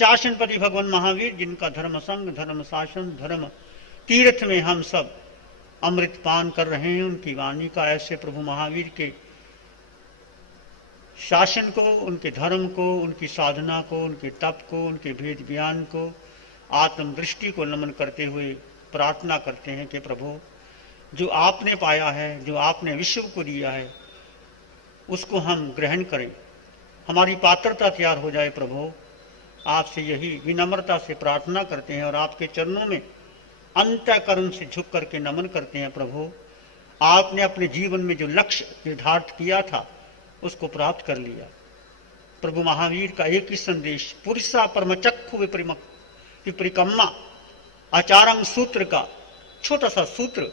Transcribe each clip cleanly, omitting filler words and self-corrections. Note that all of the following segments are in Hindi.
शासनपति भगवान महावीर, जिनका धर्म संग, धर्म शासन, धर्म तीर्थ में हम सब अमृत पान कर रहे हैं, उनकी वाणी का ऐसे प्रभु महावीर के शासन को, उनके धर्म को, उनकी साधना को, उनके तप को, उनके भेद ज्ञान को, आत्मदृष्टि को नमन करते हुए प्रार्थना करते हैं कि प्रभु जो आपने पाया है, जो आपने विश्व को दिया है, उसको हम ग्रहण करें, हमारी पात्रता तैयार हो जाए। प्रभु आपसे यही विनम्रता से प्रार्थना करते हैं और आपके चरणों में अंतःकरण से झुक करके नमन करते हैं। प्रभु आपने अपने जीवन में जो लक्ष्य निर्धारित किया था उसको प्राप्त कर लिया। प्रभु महावीर का एक ही संदेश, पुरुषा परमचक्षु विपरिकम्मा, आचारंग सूत्र का छोटा सा सूत्र,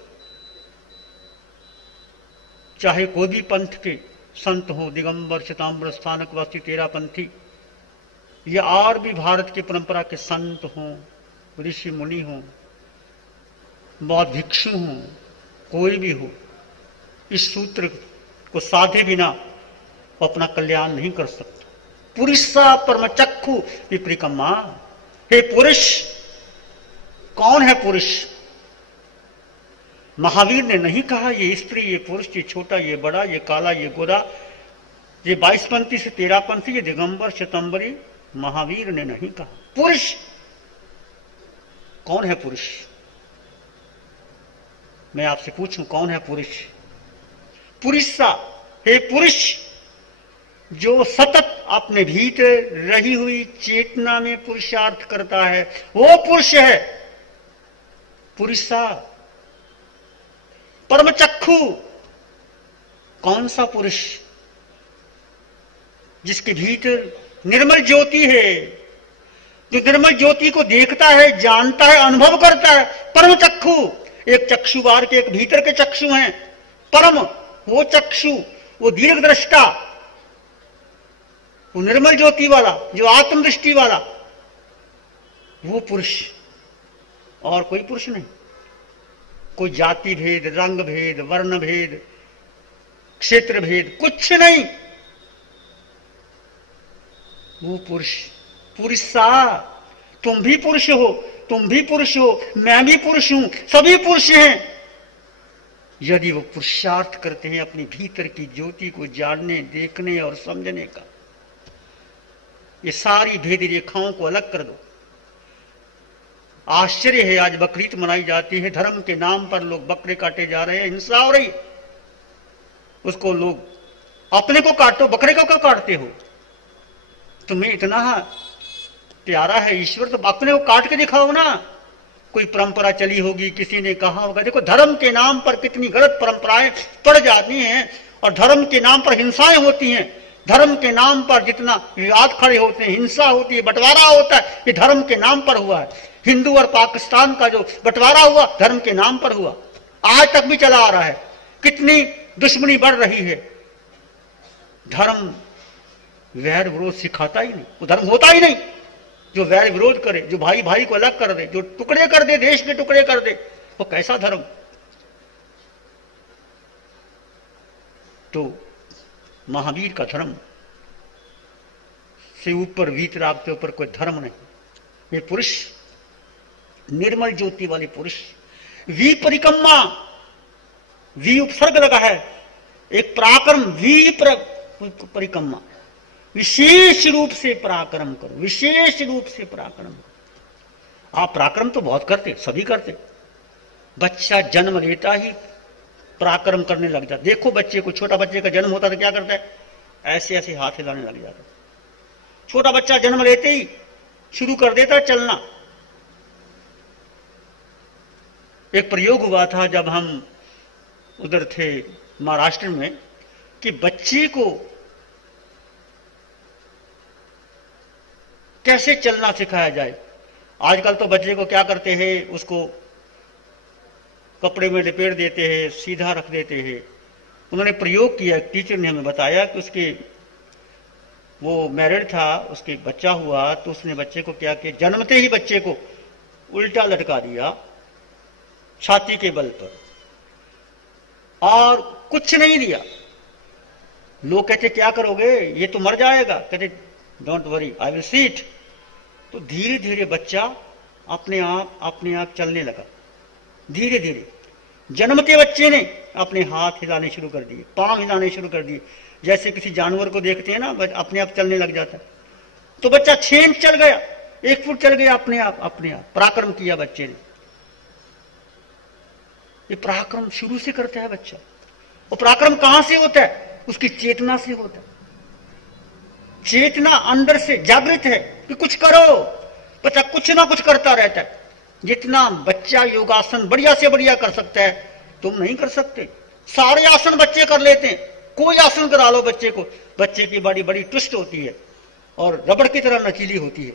चाहे कोई भी पंथ के संत हो, दिगंबर, श्वेतांबर, स्थानक वासी, तेरापंथी, या और भी भारत की परंपरा के संत हों, ऋषि मुनि हों, बौद्ध भिक्षु हों, कोई भी हो, इस सूत्र को साधे बिना वो अपना कल्याण नहीं कर सकता। पुरुषा परमचक्षु विपरिकम्मा, हे पुरुष, कौन है पुरुष? महावीर ने नहीं कहा ये स्त्री, ये पुरुष, ये छोटा, ये बड़ा, ये काला, ये गोरा, ये 22पंथी से 13पंथी, ये दिगंबर, श्वेतांबरी। महावीर ने नहीं कहा पुरुष। कौन है पुरुष? मैं आपसे पूछूं, कौन है पुरुष? पुरुषा, हे पुरुष, जो सतत अपने भीतर रही हुई चेतना में पुरुषार्थ करता है, वो पुरुष है। पुरुषा परमचक्षु, कौन सा पुरुष? जिसके भीतर निर्मल ज्योति है, जो निर्मल ज्योति को देखता है, जानता है, अनुभव करता है। परम चक्षु, एक चक्षुवार के एक भीतर के चक्षु हैं, परम वो चक्षु, वो दीर्घ दृष्टा, वो निर्मल ज्योति वाला, जो आत्मदृष्टि वाला, वो पुरुष। और कोई पुरुष नहीं। कोई जाति भेद, रंग भेद, वर्ण भेद, क्षेत्र भेद कुछ नहीं। वो पुरुष। पुरुषा, तुम भी पुरुष हो, तुम भी पुरुष हो, मैं भी पुरुष हूं, सभी पुरुष हैं। यदि वो पुरुषार्थ करते हैं अपने भीतर की ज्योति को जानने, देखने और समझने का, ये सारी भेद रेखाओं को अलग कर दो। आश्चर्य है, आज बकरीद मनाई जाती है, धर्म के नाम पर लोग बकरे काटे जा रहे हैं, हिंसा हो रही है। उसको लोग अपने को काटो, बकरे को क्यों काटते हो? तुम्हें इतना प्यारा है ईश्वर, तो अपने को काट के दिखाओ ना। कोई परंपरा चली होगी, किसी ने कहा होगा। देखो धर्म के नाम पर कितनी गलत परंपराएं पड़ जाती हैं और धर्म के नाम पर हिंसाएं होती हैं। धर्म के नाम पर जितना विवाद खड़े होते हैं, हिंसा होती है, बंटवारा होता है, ये धर्म के नाम पर हुआ है। हिंदू और पाकिस्तान का जो बंटवारा हुआ, धर्म के नाम पर हुआ, आज तक भी चला आ रहा है। कितनी दुश्मनी बढ़ रही है। धर्म वैर विरोध सिखाता ही नहीं, वो धर्म होता ही नहीं। जो वैर विरोध करे, जो भाई भाई को अलग कर दे, जो टुकड़े कर दे, देश के टुकड़े कर दे, वो कैसा धर्म? तो महावीर का धर्म से ऊपर, वीतराग के ऊपर कोई धर्म नहीं। ये पुरुष निर्मल ज्योति वाले पुरुष। वी परिकम्मा, वी उपसर्ग लगा है, एक पराक्रम, वी परिकम्मा, विशेष रूप से पराक्रम करो, विशेष रूप से पराक्रम करो। आप पराक्रम तो बहुत करते, सभी करते। बच्चा जन्म लेता ही पराक्रम करने लग जाता। देखो बच्चे को, छोटा बच्चे का जन्म होता तो क्या करता है? ऐसे ऐसे हाथ हिलाने लग जाता। छोटा बच्चा जन्म लेते ही शुरू कर देता चलना। एक प्रयोग हुआ था जब हम उधर थे महाराष्ट्र में, कि बच्चे को कैसे चलना सिखाया जाए। आजकल तो बच्चे को क्या करते हैं, उसको कपड़े में लपेट देते हैं, सीधा रख देते हैं। उन्होंने प्रयोग किया, टीचर ने हमें बताया कि उसके, वो मैरिड था, उसके बच्चा हुआ तो उसने बच्चे को क्या किया, जन्मते ही बच्चे को उल्टा लटका दिया छाती के बल पर और कुछ नहीं दिया। लोग कहते क्या करोगे, ये तो मर जाएगा। कहते don't worry, I will see it. तो धीरे धीरे बच्चा अपने आप चलने लगा। धीरे धीरे जन्मते बच्चे ने अपने हाथ हिलाने शुरू कर दिए, पांव हिलाने शुरू कर दिए। जैसे किसी जानवर को देखते हैं ना, अपने आप चलने लग जाता है। तो बच्चा 6 इंच चल गया, 1 फुट चल गया अपने आप पराक्रम किया बच्चे ने। ये पराक्रम शुरू से करता है बच्चा। और पराक्रम कहां से होता है? उसकी चेतना से होता है। चेतना अंदर से जागृत है कि कुछ करो, बच्चा कुछ ना कुछ करता रहता है। जितना बच्चा योगासन बढ़िया से बढ़िया कर सकता है, तुम नहीं कर सकते। सारे आसन बच्चे कर लेते हैं, कोई आसन करा लो बच्चे को, बच्चे की बॉडी बड़ी ट्विस्ट होती है और रबड़ की तरह नचीली होती है।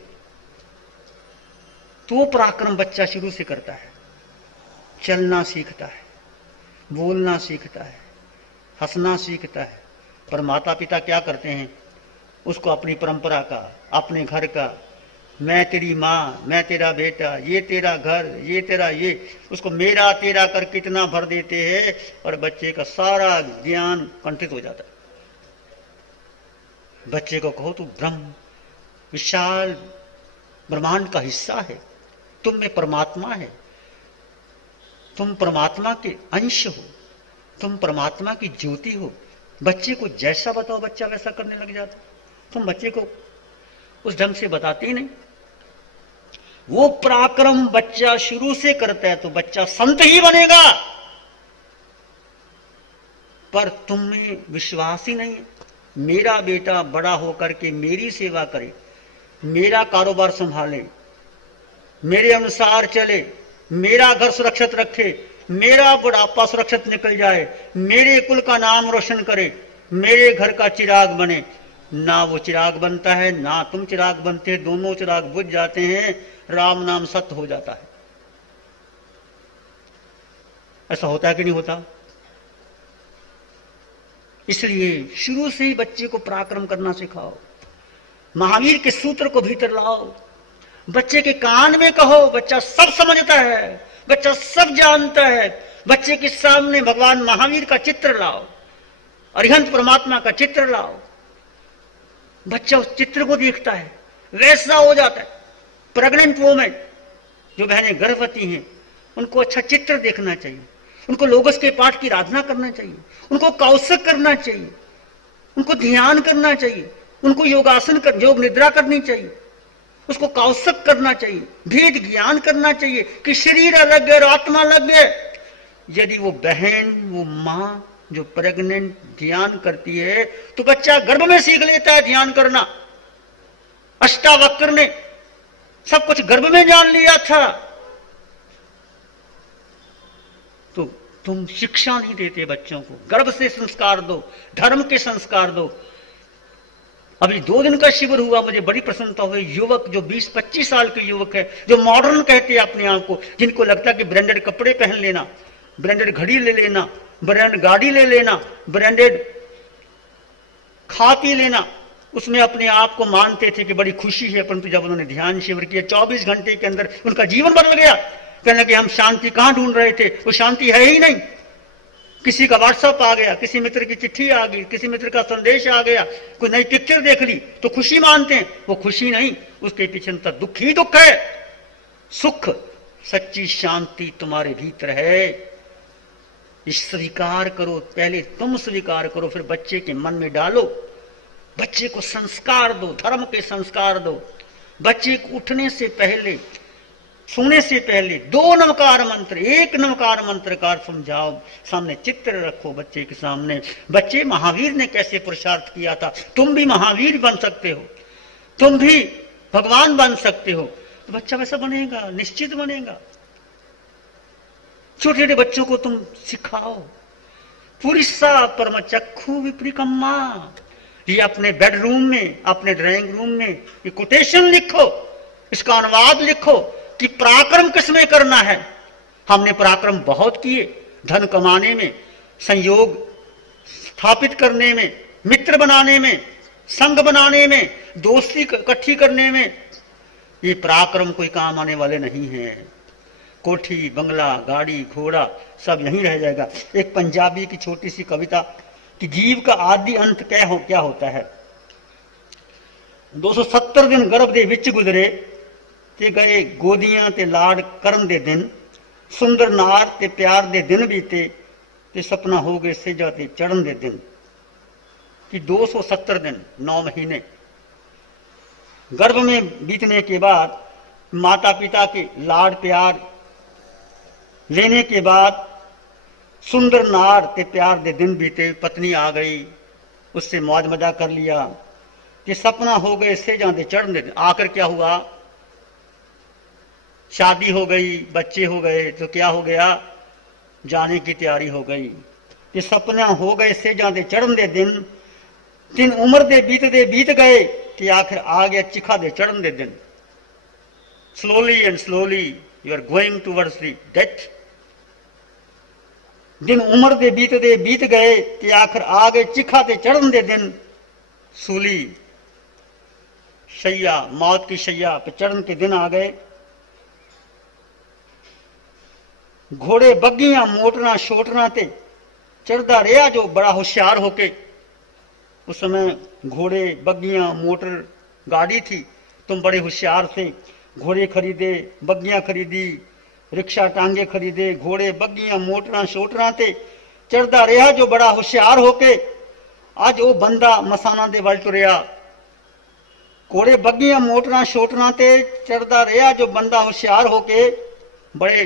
तो पराक्रम बच्चा शुरू से करता है। चलना सीखता है, बोलना सीखता है, हंसना सीखता है। पर माता पिता क्या करते हैं? उसको अपनी परंपरा का, अपने घर का, मैं तेरी माँ, मैं तेरा बेटा, ये तेरा घर, ये तेरा ये, उसको मेरा तेरा कर कितना भर देते हैं और बच्चे का सारा ज्ञान कंठित हो जाता है। बच्चे को कहो तू ब्रह्म विशाल ब्रह्मांड का हिस्सा है, तुम में परमात्मा है, तुम परमात्मा के अंश हो, तुम परमात्मा की ज्योति हो। बच्चे को जैसा बताओ बच्चा वैसा करने लग जाता। तुम बच्चे को उस ढंग से बताते ही नहीं। वो पराक्रम बच्चा शुरू से करता है तो बच्चा संत ही बनेगा। पर तुम में विश्वास ही नहीं है। मेरा बेटा बड़ा होकर के मेरी सेवा करे, मेरा कारोबार संभाले, मेरे अनुसार चले, मेरा घर सुरक्षित रखे, मेरा बुढ़ापा सुरक्षित निकल जाए, मेरे कुल का नाम रोशन करे, मेरे घर का चिराग बने। ना वो चिराग बनता है, ना तुम चिराग बनते, दोनों चिराग बुझ जाते हैं, राम नाम सत्य हो जाता है। ऐसा होता है कि नहीं होता? इसलिए शुरू से ही बच्चे को पराक्रम करना सिखाओ। महावीर के सूत्र को भीतर लाओ, बच्चे के कान में कहो। बच्चा सब समझता है, बच्चा सब जानता है। बच्चे के सामने भगवान महावीर का चित्र लाओ, अरिहंत परमात्मा का चित्र लाओ। बच्चा उस चित्र को देखता है, वैसा हो जाता है। प्रेग्नेंट वोमेन, जो बहनें गर्भवती हैं, उनको अच्छा चित्र देखना चाहिए, उनको लोगस के पाठ की आराधना करना चाहिए, उनको कौशक करना चाहिए, उनको ध्यान करना चाहिए, उनको योगासन कर, योग निद्रा करनी चाहिए, उसको कौशक करना चाहिए, भेद ज्ञान करना चाहिए कि शरीर अलग है और आत्मा अलग है। यदि वो बहन, वो मां जो प्रेग्नेंट ध्यान करती है तो बच्चा गर्भ में सीख लेता है ध्यान करना। अष्टावक्र ने सब कुछ गर्भ में जान लिया था। तो तुम शिक्षा नहीं देते बच्चों को, गर्भ से संस्कार दो, धर्म के संस्कार दो। अभी 2 दिन का शिविर हुआ, मुझे बड़ी प्रसन्नता हुई। युवक जो 20-25 साल के युवक है, जो मॉडर्न कहते हैं अपने आप को, जिनको लगता है कि ब्रांडेड कपड़े पहन लेना, ब्रांडेड घड़ी ले लेना, ब्रांड गाड़ी ले लेना, ब्रांडेड खा पी लेना, उसमें अपने आप को मानते थे कि बड़ी खुशी है। परंतु जब उन्होंने ध्यान शिविर किया, 24 घंटे के अंदर उनका जीवन बदल गया। कहने कि हम शांति कहां ढूंढ रहे थे, वो शांति है ही नहीं। किसी का व्हाट्सएप आ गया, किसी मित्र की चिट्ठी आ गई, किसी मित्र का संदेश आ गया, कोई नई पिक्चर देख ली तो खुशी मानते हैं। वो खुशी नहीं, उसके पीछे तो दुख ही दुख है। सुख, सच्ची शांति तुम्हारे भीतर है। स्वीकार करो, पहले तुम स्वीकार करो, फिर बच्चे के मन में डालो। बच्चे को संस्कार दो, धर्म के संस्कार दो। बच्चे को उठने से पहले, सोने से पहले 2 नमकार मंत्र, 1 नमकार मंत्र का समझाओ। सामने चित्र रखो बच्चे के सामने। बच्चे, महावीर ने कैसे पुरुषार्थ किया था, तुम भी महावीर बन सकते हो, तुम भी भगवान बन सकते हो। तो बच्चा वैसा बनेगा, निश्चित बनेगा। छोटे छोटे बच्चों को तुम सिखाओ। पुरिसा परम चक्षु विप्रिकम्मा, ये अपने बेडरूम में, अपने ड्राइंग रूम में ये कोटेशन लिखो, इसका अनुवाद लिखो कि पराक्रम किसमें करना है। हमने पराक्रम बहुत किए, धन कमाने में, संयोग स्थापित करने में, मित्र बनाने में, संग बनाने में, दोस्ती इकट्ठी करने में। ये पराक्रम कोई काम आने वाले नहीं है। कोठी, बंगला, गाड़ी, घोड़ा सब यहीं रह जाएगा। एक पंजाबी की छोटी सी कविता कि जीव का आदि अंत क्या होता है। 270 दिन गर्भ दे विच गुजरे, ते गए गोदियां ते लाड़ करन दे दिन, सुंदर नार ते प्यार दे दिन बीते, ते सपना हो गए सेजा ते चढ़न दे दिन। कि 270 दिन 9 महीने गर्भ में बीतने के बाद, माता पिता के लाड़ प्यार लेने के बाद, सुंदर नार ते प्यार दे दिन बीते, पत्नी आ गई, उससे मौज मजा कर लिया, कि सपना हो गए सेजा ते चढ़न दे दिन। आकर क्या हुआ, शादी हो गई, बच्चे हो गए, तो क्या हो गया, जाने की तैयारी हो गई। कि सपना हो गए सेजा ते चढ़न दे दिन, दिन उम्र दे बीत गए, कि आखिर आ गया चिखा दे चढ़न दे दिन। Slowly and slowly you are going towards the death. दिन उम्र दे बीत गए, कि आखिर आ गए चिखा दे चढ़न दे दिन। सूली शैया, मौत की शैया पे चढ़न के दिन आ गए। घोड़े बग्गियां मोटना शोटना ते चढ़दा रहा जो बड़ा होशियार होके। उस समय घोड़े बग्गियां मोटर गाड़ी थी, तुम बड़े होशियार थे, घोड़े खरीदे, बग्गियां खरीदी, रिक्शा टांगे खरीदे, घोड़े बग्गियां मोटना शोटना ते चढ़दा रहा जो बड़ा होशियार होके। अज वो बंदा मसाना दे वल तुरिया। घोड़े बग्गियां मोटना शोटना ते चढ़दा रहा जो बंदा होशियार होके, बड़े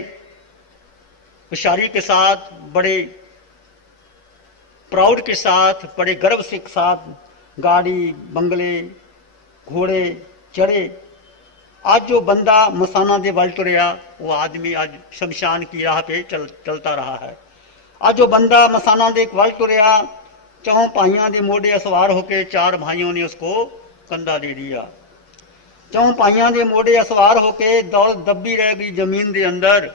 होशियारी के साथ, बड़े प्राउड के साथ, बड़े गर्व के साथ गाड़ी बंगले घोड़े चढ़े। आज जो बंदा मसाना दे वल तुरिया, वो आदमी आज शमशान की राह पे चलता रहा है। आज जो बंदा मसाना दे वल तुरिया, चौं भाइयों के मोढ़े सवार होके 4 भाइयों ने उसको कंधा दे दिया। चौं भाइयों के मोढ़े सवार होके दौलत दबी रह गई जमीन के अंदर।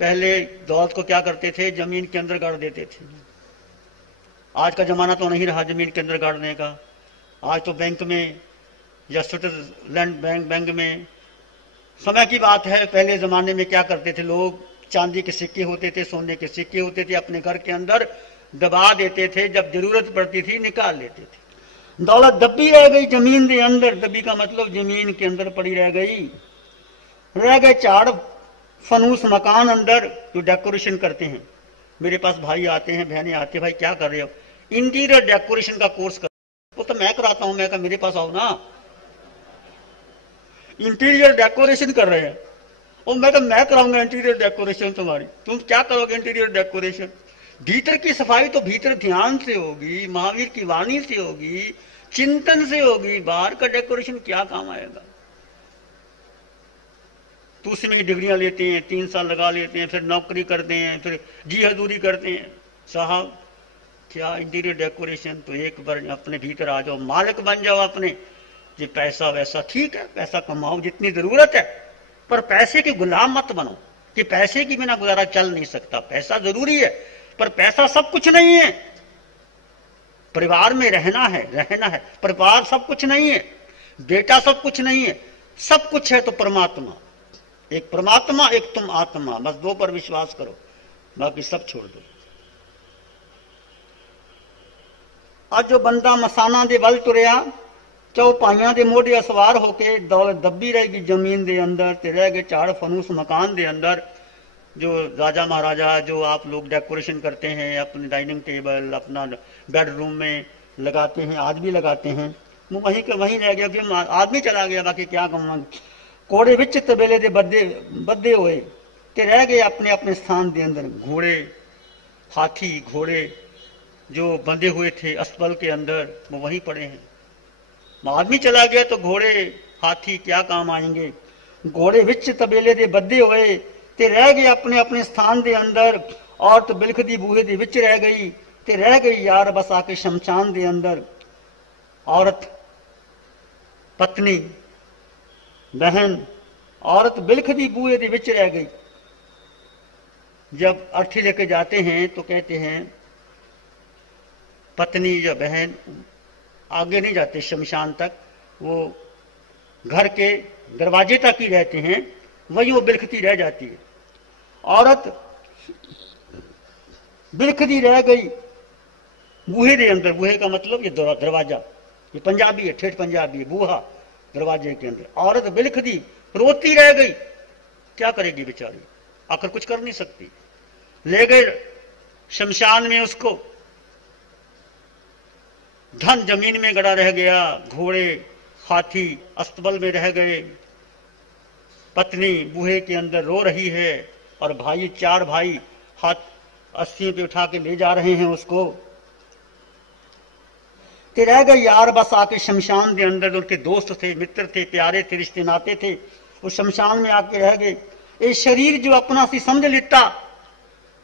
पहले दौलत को क्या करते थे, जमीन के अंदर गाड़ देते थे। आज का जमाना तो नहीं रहा जमीन के अंदर गाड़ने का। आज तो बैंक में या स्विट्जरलैंड बैंक में, समय की बात है। पहले जमाने में क्या करते थे लोग, चांदी के सिक्के होते थे, सोने के सिक्के होते थे, अपने घर के अंदर दबा देते थे, जब जरूरत पड़ती थी निकाल लेते थे। दौलत दबी रह गई जमीन के अंदर। दबी का मतलब जमीन के अंदर पड़ी रह गई। रह गए झाड़ फनूस मकान अंदर जो डेकोरेशन करते हैं। मेरे पास भाई आते हैं, बहनें आती हैं, भाई क्या कर रहे हो, इंटीरियर डेकोरेशन का कोर्स कर। वो तो मैं कराता हूं। मैं कहा मेरे पास आओ ना, इंटीरियर डेकोरेशन कर रहे हैं। और मैं कहा मैं कराऊंगा इंटीरियर डेकोरेशन तुम्हारी। तुम क्या करोगे इंटीरियर डेकोरेशन? भीतर की सफाई तो भीतर ध्यान से होगी, महावीर की वाणी से होगी, चिंतन से होगी। बाहर का डेकोरेशन क्या काम आएगा? तो उसमें डिग्रियां लेते हैं, 3 साल लगा लेते हैं, फिर नौकरी करते हैं, फिर जी हजूरी करते हैं। साहब क्या इंटीरियर डेकोरेशन? तो एक बार अपने भीतर आ जाओ, मालिक बन जाओ अपने। ये पैसा वैसा ठीक है, पैसा कमाओ जितनी जरूरत है, पर पैसे के गुलाम मत बनो कि पैसे के बिना गुजारा चल नहीं सकता। पैसा जरूरी है, पर पैसा सब कुछ नहीं है। परिवार में रहना है। परिवार सब कुछ नहीं है, बेटा सब कुछ नहीं है। सब कुछ है तो परमात्मा। एक परमात्मा, एक तुम आत्मा, बस 2 पर विश्वास करो, बाकी सब छोड़ दो। आज जो बंदा मसाना दे वल तुरिया, चौपाइयां दे मोढ़े सवार होके, दौलत दबी रहेगी जमीन दे अंदर, ते रह गए झाड़ फनूस मकान दे अंदर। जो राजा महाराजा जो आप लोग डेकोरेशन करते हैं, अपने डाइनिंग टेबल, अपना बेडरूम में लगाते हैं, आज भी लगाते हैं, वो वहीं के वहीं रह गया। फिर आदमी चला गया, बाकी क्या कहूँगा। कोड़े विच तबेले दे बद्धे हुए, ते रह गए अपने अपने स्थान के अंदर। घोड़े हाथी घोड़े जो बंधे हुए थे अस्पल के अंदर, वो वहीं पड़े हैं। आदमी चला गया तो घोड़े हाथी क्या काम आएंगे। घोड़े विच तबेले दे बद्धे हुए, ते रह गए अपने अपने स्थान के अंदर। औरत बिलख दी बूहे दे विच रह गई, ते रह गई यार बस आके शमशान के अंदर। औरत पत्नी बहन, औरत बिलख दी बूहे दे विच रह गई। जब अर्थी लेके जाते हैं तो कहते हैं पत्नी या बहन आगे नहीं जाते शमशान तक, वो घर के दरवाजे तक ही रहते हैं, वही वो बिलखती रह जाती है। औरत बिलखती रह गई बूहे के अंदर। बूहे का मतलब ये दरवाजा, ये पंजाबी है, ठेठ पंजाबी है, बूहा दरवाजे के अंदर। औरत बिलखदी रोती रह गई। क्या करेगी बेचारी, आखिर कुछ कर नहीं सकती। ले गए शमशान में उसको, धन जमीन में गड़ा रह गया, घोड़े हाथी अस्तबल में रह गए, पत्नी बूहे के अंदर रो रही है और भाई, 4 भाई हाथ अस्सी पे उठा के ले जा रहे हैं उसको। ते रह गए यार बस आके शमशान के अंदर, उनके दोस्त थे, मित्र थे, प्यारे थे, रिश्ते नाते थे, उस शमशान में आके रह गए। ये शरीर जो अपना सी समझ लेता,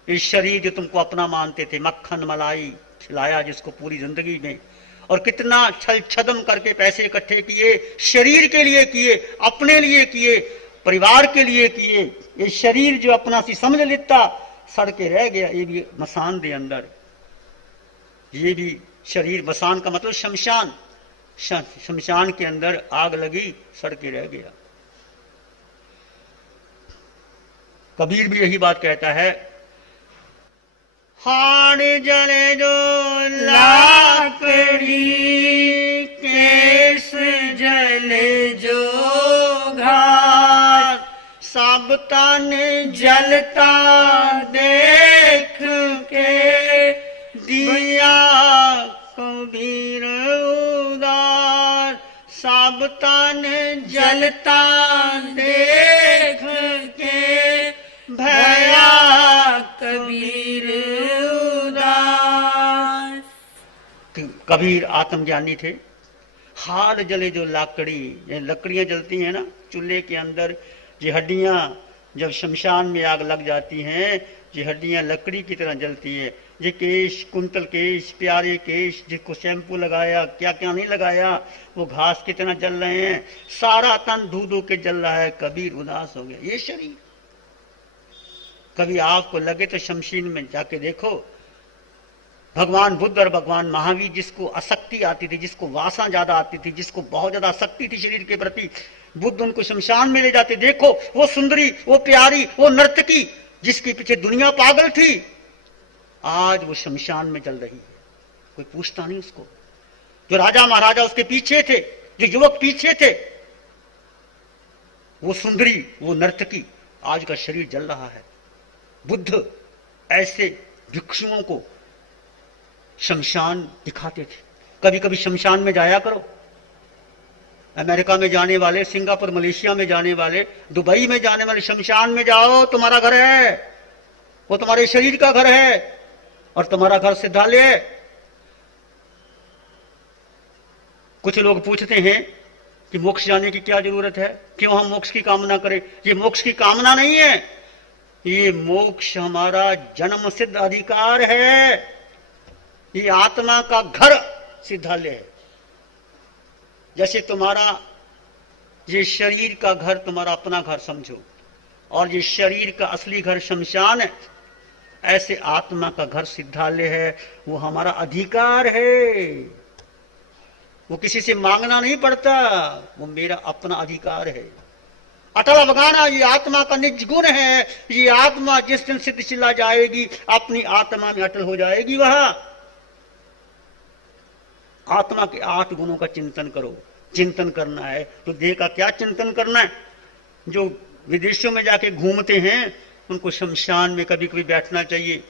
ये शरीर जो तुमको अपना मानते थे, मक्खन मलाई खिलाया जिसको पूरी जिंदगी में, और कितना छल छदम करके पैसे इकट्ठे किए, शरीर के लिए किए, अपने लिए किए, परिवार के लिए किए। ये शरीर जो अपना सी समझ लेता, सड़ के रह गया। ये भी मसान दे अंदर, ये भी शरीर, मसान का मतलब शमशान, शमशान के अंदर आग लगी, सड़ के रह गया। कबीर भी यही बात कहता है, हाड़ जले जो लाकड़ी, केस जले जो घास, सब तन जलता देख के, दिया कबीर उदास, सब तन जलता देख के, भया कबीर उदास। कबीर आत्मज्ञानी थे। हाड़ जले जो लाकड़ी, ये लकड़ियां जलती हैं ना चूल्हे के अंदर, ये हड्डियां जब शमशान में आग लग जाती हैं, ये हड्डियां लकड़ी की तरह जलती है। ये केश, कुंतल केश, प्यारे केश, जिसको शैम्पू लगाया, क्या क्या नहीं लगाया, वो घास की तरह जल रहे हैं, सारा तन धू धू के जल रहा है। कबीर उदास हो गया। ये शरीर, कभी आपको लगे तो शमशीन में जाके देखो, भगवान बुद्ध और भगवान महावीर, जिसको आसक्ति आती थी, जिसको वासना ज्यादा आती थी, जिसको बहुत ज्यादा आसक्ति थी शरीर के प्रति, बुद्ध उनको शमशान में ले जाते। देखो वो सुंदरी, वो प्यारी, वो नर्तकी, जिसके पीछे दुनिया पागल थी, आज वो शमशान में जल रही है, कोई पूछता नहीं उसको। जो राजा महाराजा उसके पीछे थे, जो युवक पीछे थे, वो सुंदरी, वो नर्तकी, आज का शरीर जल रहा है। बुद्ध ऐसे भिक्षुओं को शमशान दिखाते थे। कभी कभी शमशान में जाया करो। अमेरिका में जाने वाले, सिंगापुर मलेशिया में जाने वाले, दुबई में जाने वाले, शमशान में जाओ, तुम्हारा घर है, वो तुम्हारे शरीर का घर है, और तुम्हारा घर सिद्धालय है। कुछ लोग पूछते हैं कि मोक्ष जाने की क्या जरूरत है, क्यों हम मोक्ष की कामना करें। ये मोक्ष की कामना नहीं है, ये मोक्ष हमारा जन्म सिद्ध अधिकार है। ये आत्मा का घर सिद्धालय है। जैसे तुम्हारा ये शरीर का घर तुम्हारा अपना घर समझो, और ये शरीर का असली घर शमशान है, ऐसे आत्मा का घर सिद्धालय है। वो हमारा अधिकार है, वो किसी से मांगना नहीं पड़ता, वो मेरा अपना अधिकार है। अटल अवगाना ये आत्मा का निज गुण है। ये आत्मा जिस दिन सिद्ध चिल्ला जाएगी, अपनी आत्मा में अटल हो जाएगी। वह आत्मा के 8 गुणों का चिंतन करो। चिंतन करना है तो देह का क्या चिंतन करना है। जो विदेशों में जाके घूमते हैं, उनको शमशान में कभी कभी बैठना चाहिए,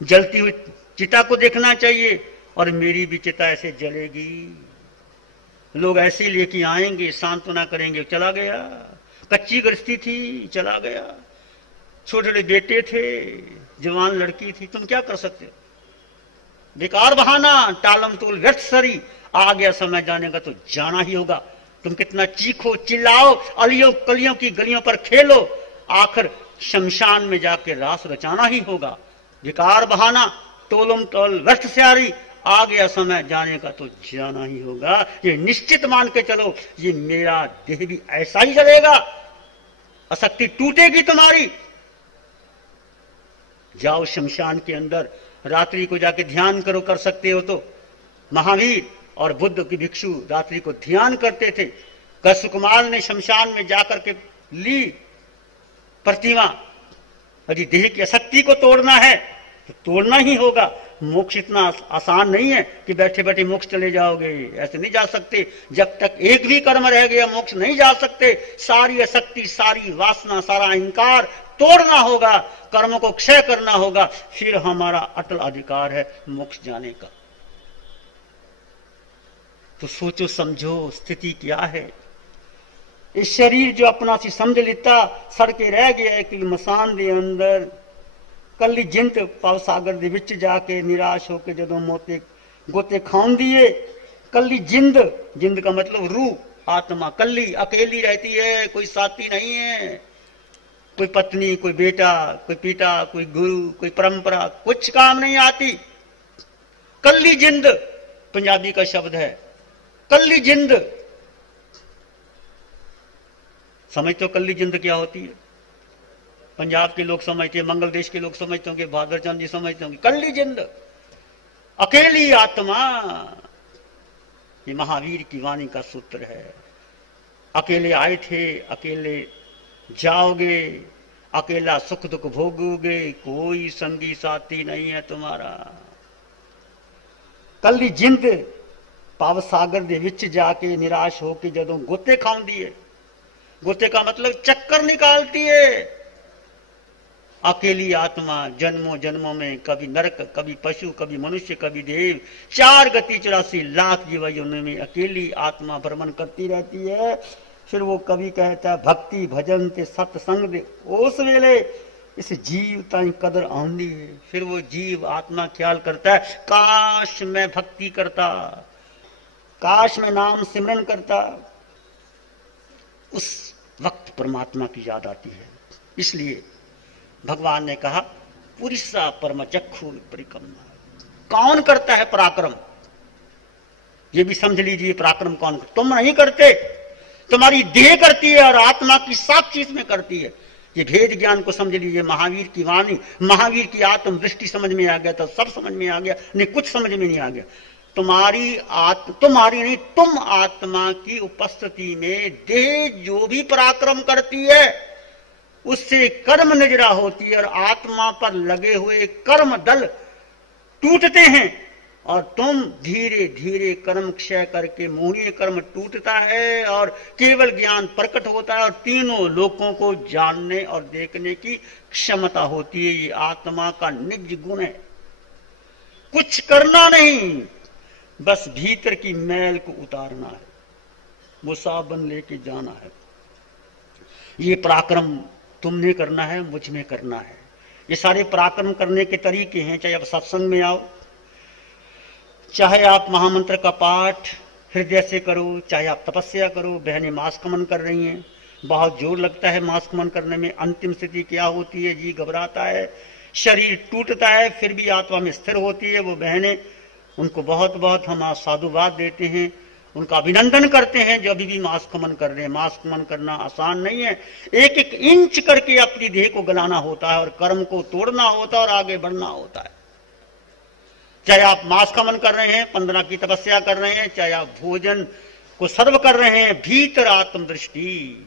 जलती हुई चिता को देखना चाहिए, और मेरी भी चिता ऐसे जलेगी। लोग ऐसे ही लेके आएंगे, सांत्वना करेंगे, चला गया। कच्ची गृहस्थी थी, चला गया। छोटे छोटे बेटे थे, जवान लड़की थी, तुम क्या कर सकते हो। बेकार बहाना, टालम टोल, व्यर्थ सरी। आ गया समय जाने का तो जाना ही होगा। तुम कितना चीखो चिल्लाओ, अलियों कलियों की गलियों पर खेलो, आखिर शमशान में जाके रास रचाना ही होगा। बेकार बहाना, टोलम टोल, व्यर्थ स्यारी। आ गया समय जाने का तो जाना ही होगा। ये निश्चित मान के चलो, ये मेरा देह भी ऐसा ही चलेगा। आसक्ति टूटेगी तुम्हारी। जाओ शमशान के अंदर, रात्रि को जाके ध्यान करो, कर सकते हो तो। महावीर और बुद्ध की भिक्षु रात्रि को ध्यान करते थे। सुकुमार ने शमशान में जाकर के ली प्रतिमा। यदि देह की आसक्ति को तोड़ना है तो तोड़ना ही होगा। मोक्ष इतना आसान नहीं है कि बैठे बैठे मोक्ष चले जाओगे, ऐसे नहीं जा सकते। जब तक एक भी कर्म रह गया मोक्ष नहीं जा सकते। सारी आसक्ति, सारी वासना, सारा अहंकार तोड़ना होगा, कर्म को क्षय करना होगा, फिर हमारा अटल अधिकार है मोक्ष जाने का। तो सोचो समझो स्थिति क्या है। इस शरीर जो अपना सी समझ लेता, सड़के रह गया एक मसान दे अंदर। कल्ली जिंत पाव सागर दे विच जाके निराश होके जदों मोते गोते खाउं दिए। कल्ली जिंद, जिंद का मतलब रूह, आत्मा कल्ली अकेली रहती है, कोई साथी नहीं है, कोई पत्नी, कोई बेटा, कोई पिता, कोई गुरु, कोई परंपरा, कुछ काम नहीं आती। कल्ली जिंद पंजाबी का शब्द है, कल्ली जिंद। समझते हो कल्ली जिंद क्या होती है? पंजाब के लोग समझते हैं, मंगल देश के लोग समझते होंगे, बहादुर चंद जी समझते होंगे। कल्ली जिंद, अकेली आत्मा, ये महावीर की वाणी का सूत्र है। अकेले आए थे, अकेले जाओगे, अकेला सुख दुख भोगोगे, कोई संगी साथी नहीं है तुम्हारा। कल्ली जिंद पाव सागर दे विच जाके निराश होके जदों गोते खाउं दिए। गोते का मतलब चक्कर निकालती है। अकेली आत्मा जन्मों जन्मों में कभी नरक, कभी पशु, कभी मनुष्य, कभी देव, 4 गति 84 लाख जीवन में अकेली आत्मा भ्रमण करती रहती है। फिर वो कभी कहता है भक्ति भजन ते सत्संग दे उस वेले इस जीव ताई कदर आंदी है। फिर वो जीव आत्मा ख्याल करता है काश मैं भक्ति करता, काश मैं नाम सिमरन करता। उस वक्त परमात्मा की याद आती है। इसलिए भगवान ने कहा पुरिसा परम चक्षु परिक्रम। कौन करता है पराक्रम? ये भी समझ लीजिए, पराक्रम कौन करता? तुम नहीं करते, तुम्हारी देह करती है और आत्मा की साक्षी इसमें करती है। ये भेद ज्ञान को समझ लीजिए। महावीर की वाणी, महावीर की आत्म दृष्टि समझ में आ गया तो सब समझ में आ गया, नहीं कुछ समझ में नहीं आ गया। तुम्हारी नहीं, तुम आत्मा की उपस्थिति में देह जो भी पराक्रम करती है उससे कर्म निजरा होती है और आत्मा पर लगे हुए कर्म दल टूटते हैं और तुम धीरे धीरे कर्म क्षय करके मोहनीय कर्म टूटता है और केवल ज्ञान प्रकट होता है और तीनों लोकों को जानने और देखने की क्षमता होती है। ये आत्मा का निज गुण है। कुछ करना नहीं, बस भीतर की मैल को उतारना है, वो साबन लेके जाना है। ये पराक्रम तुमने करना है, मुझ में करना है। ये सारे पराक्रम करने के तरीके हैं। चाहे आप सत्संग में आओ, चाहे आप महामंत्र का पाठ हृदय से करो, चाहे आप तपस्या करो। बहनें मास्कमन कर रही हैं, बहुत जोर लगता है मास्कमन करने में। अंतिम स्थिति क्या होती है? जी घबराता है, शरीर टूटता है, फिर भी आत्मा में स्थिर होती है। वो बहनें, उनको बहुत बहुत हम साधुवाद देते हैं, उनका अभिनंदन करते हैं जो अभी भी मास्कमन कर रहे हैं। मास्कमन करना आसान नहीं है। एक एक इंच करके अपनी देह को गलाना होता है और कर्म को तोड़ना होता है और आगे बढ़ना होता है। चाहे आप मास्कमन कर रहे हैं, 15 की तपस्या कर रहे हैं, चाहे आप भोजन को सर्व कर रहे हैं, भीतर आत्मदृष्टि,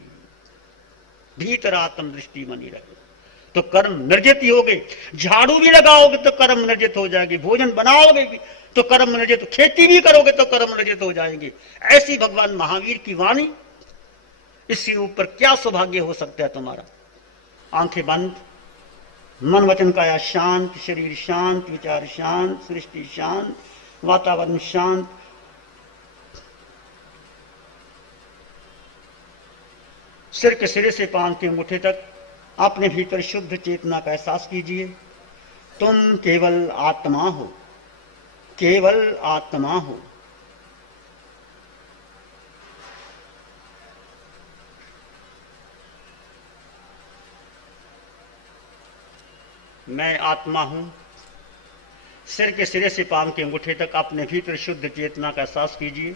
भीतर आत्मदृष्टि बनी रहे तो कर्म निर्जित ही होगे। झाड़ू भी लगाओगे तो कर्म निर्जित हो जाएगी, भोजन बनाओगे भी तो कर्म निर्जित, खेती भी करोगे तो कर्म निर्जित हो जाएंगे। ऐसी भगवान महावीर की वाणी, इससे ऊपर क्या सौभाग्य हो सकता है तुम्हारा? आंखें बंद, मन वचन काया शांत, शरीर शांत, विचार शांत, सृष्टि शांत, वातावरण शांत। सिर के सिरे से पांव के अंगूठे तक अपने भीतर शुद्ध चेतना का एहसास कीजिए। तुम केवल आत्मा हो, केवल आत्मा हो। मैं आत्मा हूं। सिर के सिरे से पांव के अंगूठे तक अपने भीतर शुद्ध चेतना का एहसास कीजिए।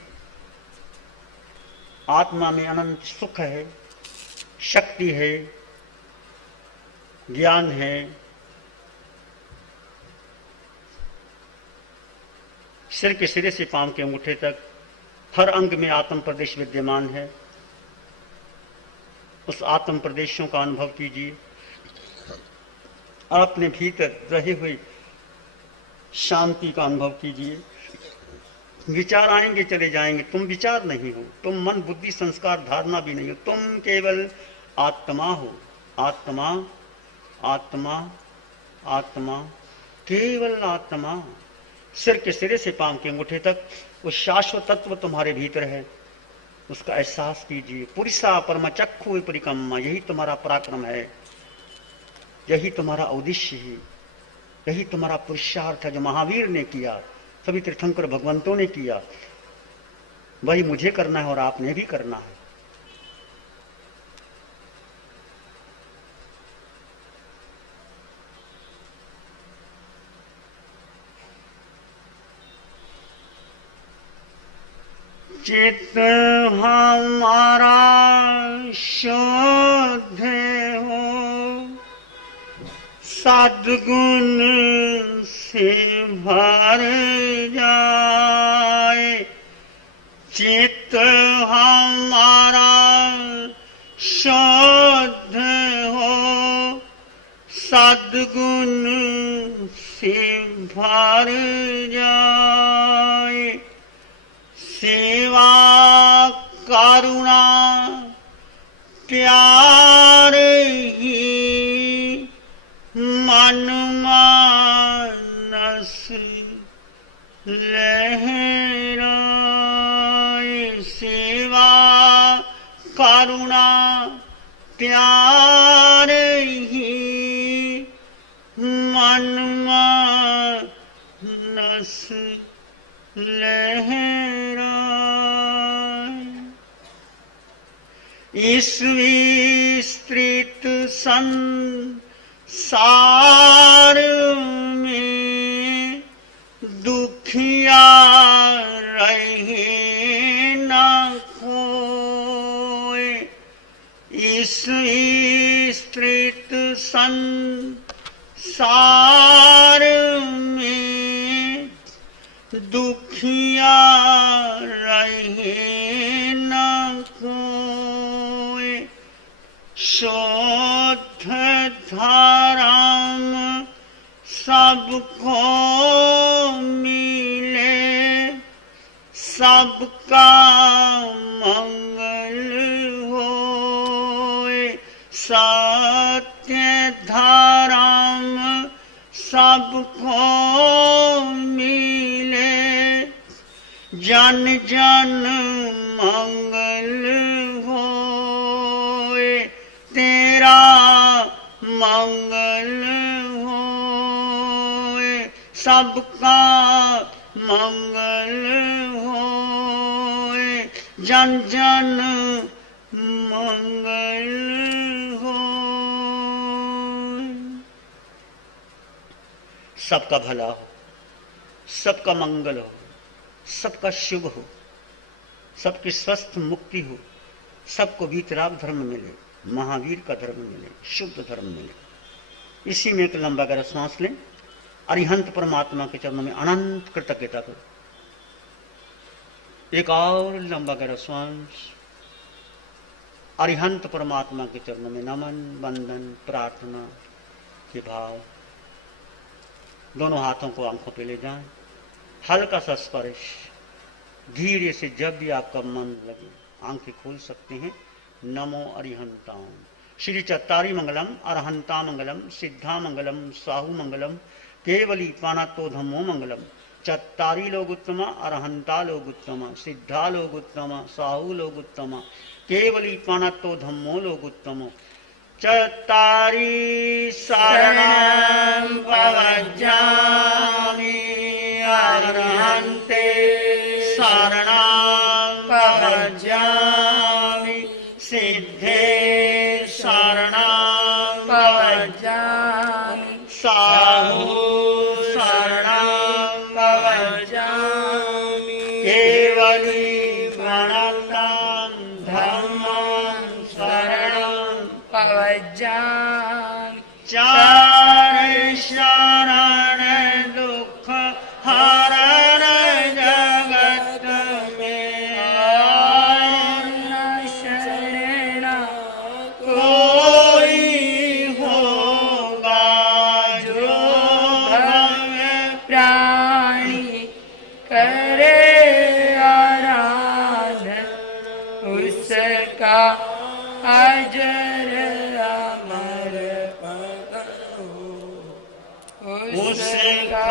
आत्मा में अनंत सुख है, शक्ति है, ज्ञान है। सिर के सिरे से पांव के अंगूठे तक हर अंग में आत्म प्रदेश विद्यमान है। उस आत्म प्रदेशों का अनुभव कीजिए और अपने भीतर रहे हुए शांति का अनुभव कीजिए। विचार आएंगे चले जाएंगे, तुम विचार नहीं हो, तुम मन बुद्धि संस्कार धारणा भी नहीं हो, तुम केवल आत्मा हो। आत्मा आत्मा आत्मा, केवल आत्मा। सिर के सिरे से पांव के अंगूठे तक वो शाश्वत तत्व तुम्हारे भीतर है, उसका एहसास कीजिए। पुरुषा परम चक्षु परिकम्मा, यही तुम्हारा पराक्रम है, यही तुम्हारा उद्देश्य है, यही तुम्हारा पुरुषार्थ है जो महावीर ने किया, सभी तीर्थंकर भगवंतों ने किया। वही मुझे करना है और आपने भी करना है। चित्त हमारा शुद्ध हो, सद्गुण से भर जाए। चित्त हमारा शुद्ध हो, सद्गुण से भर जाए। सेवा करुणा प्यार ही मन मानस लहराए। सेवा करुणा प्यार ही मन मानस लहराए। इस विस्तृत संसार में दुखिया रहे न कोई। इस विस्तृत संसार में दुखिया रहे न कोई। शुद्ध धर्म सबको मिले, सबका मंगल होए। सत्य धर्म सबको मिले, जन जन मंगल होए। तेरा मंगल होए, सबका मंगल होए, जन जन मंगल होए। सबका भला हो, सबका मंगल हो, सबका शुभ हो, सबकी स्वस्थ मुक्ति हो, सबको वीतराग धर्म मिले, महावीर का धर्म मिले, शुद्ध धर्म मिले। इसी में एक लंबा गहरा सांस लें। अरिहंत परमात्मा के चरणों में अनंत कृतज्ञता करो। एक और लंबा गहरा सांस। अरिहंत परमात्मा के चरणों में नमन वंदन प्रार्थना के भाव। दोनों हाथों को आंखों पे ले जाएं। हल्का सा स्पर्श, धीरे से, जब भी आपका मन लगे आंखें खोल सकते हैं। नमो अरिहंताम। श्री चत्तारी मंगलम, अरहंता मंगलम, सिद्धा मंगलम, साहू मंगलम, केवली पानातो धम्मो मंगलम। चत्तारी लोग उत्तम, अरहंता लोग उत्तम, सिद्धा लोग उत्तम, साहू लोग उत्तम, केवली पानातो धम्मो लोग उत्तम। चत्तारी शरणं प्रवज्जामि, अरहन्ते शरणं प्रवज्जामि, सिद्धे शरणं प्रवज्जामि, साहू शरणं प्रवज्जामि, केवली प्रणतं धम्मं शरणं प्रवज्जामि। चार शरण दुख हरण जगत में, शरण कोई होगा जो भव प्राण। अजर अमर पद हो, उसका